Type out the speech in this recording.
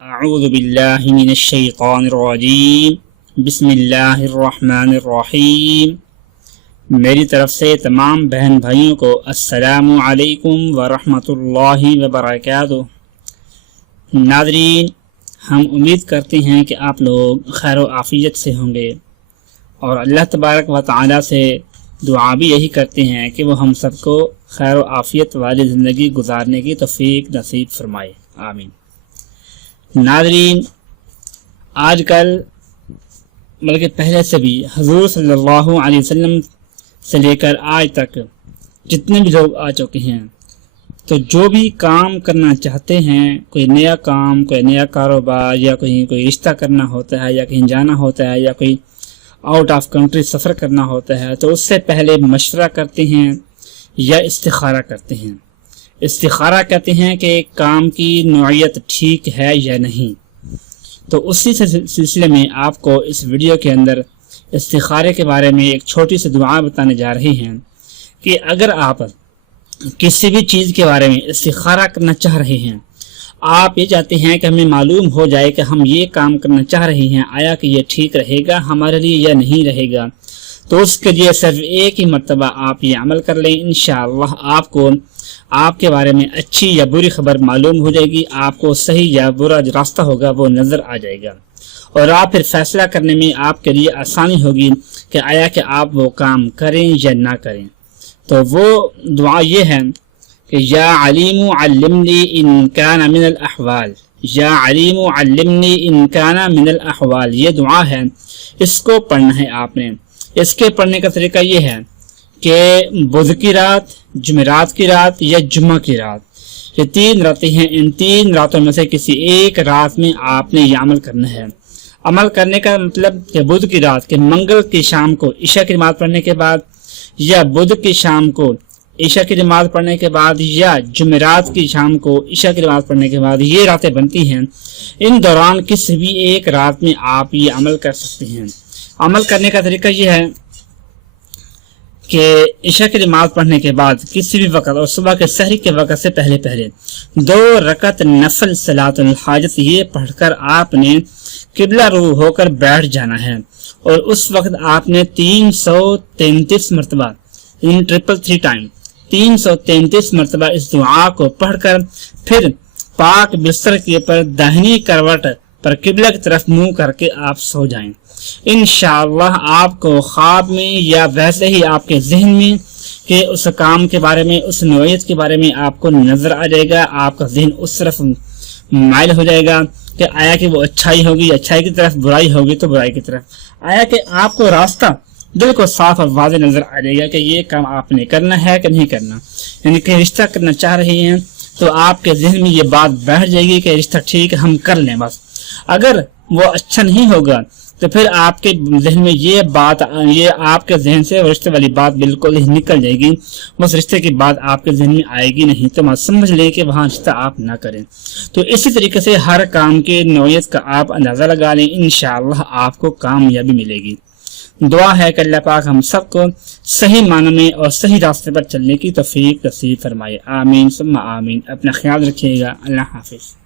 اعوذ باللہ من الشیطان الرجیم بسم اللہ الرحمن الرحیم میری طرف سے تمام بہن بھائیوں کو السلام علیکم ورحمۃ اللہ وبرکاتہ. ناظرین، ہم امید کرتے ہیں کہ آپ لوگ خیر و عافیت سے ہوں گے اور اللہ تبارک و تعالی سے دعا بھی یہی کرتے ہیں کہ وہ ہم سب کو خیر و عافیت والی زندگی گزارنے کی توفیق نصیب فرمائے. آمین. ناظرین، آج کل، بلکہ پہلے سے بھی حضور صلی اللہ علیہ وسلم سے لے کر آج تک جتنے بھی لوگ آ چکے ہیں، تو جو بھی کام کرنا چاہتے ہیں، کوئی نیا کام، کوئی نیا کاروبار یا کہیں کوئی رشتہ کرنا ہوتا ہے یا کہیں جانا ہوتا ہے یا کوئی آؤٹ آف کنٹری سفر کرنا ہوتا ہے، تو اس سے پہلے مشورہ کرتے ہیں یا استخارہ کرتے ہیں۔ استخارہ کہتے ہیں کہ کام کی نوعیت ٹھیک ہے یا نہیں۔ تو اسی سلسلے میں آپ کو اس ویڈیو کے اندر استخارے کے بارے میں ایک چھوٹی سی دعا بتانے جا رہے ہیں کہ اگر آپ کسی بھی چیز کے بارے میں استخارہ کرنا چاہ رہے ہیں، آپ یہ چاہتے ہیں کہ ہمیں معلوم ہو جائے کہ ہم یہ کام کرنا چاہ رہے ہیں، آیا کہ یہ ٹھیک رہے گا، ہمارے لیے یا نہیں رہے گا۔ تو اس کے لیے صرف ایک ہی مرتبہ آپ یہ عمل کر لیں۔ انشاءاللہ آپ کو آپ کے بارے میں اچھی یا بری خبر معلوم ہو جائے گی، آپ کو صحیح یا برا راستہ ہوگا وہ نظر آ جائے گا۔ اور آپ پھر فیصلہ کرنے میں آپ کے لیے آسانی ہوگی کہ آیا کہ آپ وہ کام کریں یا نہ کریں۔ تو وہ دعا یہ ہے کہ یا علیم علمنی ان کان من الاحوال، یا علیم علمنی ان کان من الاحوال۔ یہ دعا ہے، اس کو پڑھنا ہے آپ نے۔ اس کے پڑھنے کا طریقہ یہ ہے کہ بدھ کی رات، جمعرات کی رات یا جمعہ کی رات۔ یہ تین راتیں ہیں۔ ان تین راتوں میں سے کسی ایک رات میں آپ نے یہ عمل کرنا ہے۔ عمل کرنے کا مطلب کہ بدھ کی رات کہ منگل کی شام کو عشاء کی نماز پڑھنے کے بعد یا بدھ کی شام کو عشاء کی نماز پڑھنے کے بعد یا جمعرات کی شام کو عشاء کی نماز پڑھنے کے بعد یہ راتیں بنتی ہیں۔ ان دوران کسی بھی ایک رات میں آپ یہ عمل کر سکتے ہیں۔ عمل کرنے کا طریقہ یہ ہے کہ عشاء کی نماز پڑھنے کے بعد کسی بھی وقت اور صبح کے سحری کے وقت سے پہلے پہلے دو رکت نفل سلاط الحاجت یہ پڑھ کر آپ نے قبلہ روح ہو کر بیٹھ جانا ہے اور اس وقت آپ نے تین سو تینتیس مرتبہ ان ٹریپل تھری ٹائم تین سو تینتیس مرتبہ اس دعا کو پڑھ کر پھر پاک بستر کے پر دہنی کروٹ پر قبلہ کی طرف منہ کر کے آپ سو جائیں۔ انشاءاللہ آپ کو خواب میں یا ویسے ہی آپ کے ذہن میں کہ اس کام کے بارے میں، اس نوعیت کے بارے میں آپ کو نظر آ جائے گا، آپ کا ذہن اس طرف مائل ہو جائے گا کہ آیا کہ وہ اچھائی ہوگی، اچھائی کی طرف، برائی ہوگی تو برائی کی طرف۔ آیا کہ آپ کو راستہ دل کو صاف اور واضح نظر آ جائے گا کہ یہ کام آپ نے کرنا ہے کہ نہیں کرنا۔ یعنی کہ رشتہ کرنا چاہ رہے ہیں تو آپ کے ذہن میں یہ بات بیٹھ جائے گی کہ رشتہ ٹھیک ہم کر لیں بس۔ اگر وہ اچھا نہیں ہوگا، تو پھر آپ کے ذہن میں یہ بات، یہ آپ کے ذہن سے رشتے والی بات بالکل ہی نکل جائے گی۔ بس رشتے کی بات آپ کے ذہن میں آئے گی نہیں، تو سمجھ لیں کہ وہاں رشتہ آپ نہ کریں۔ تو اسی طریقے سے ہر کام کے نوعیت کا آپ اندازہ لگا لیں، انشاءاللہ آپ کو کامیابی ملے گی۔ دعا ہے کہ اللہ پاک ہم سب کو صحیح معنی میں اور صحیح راستے پر چلنے کی توفیق نصیب فرمائے۔ آمین، ثم آمین۔ اپنا خیال رکھیے گا۔ اللہ حافظ۔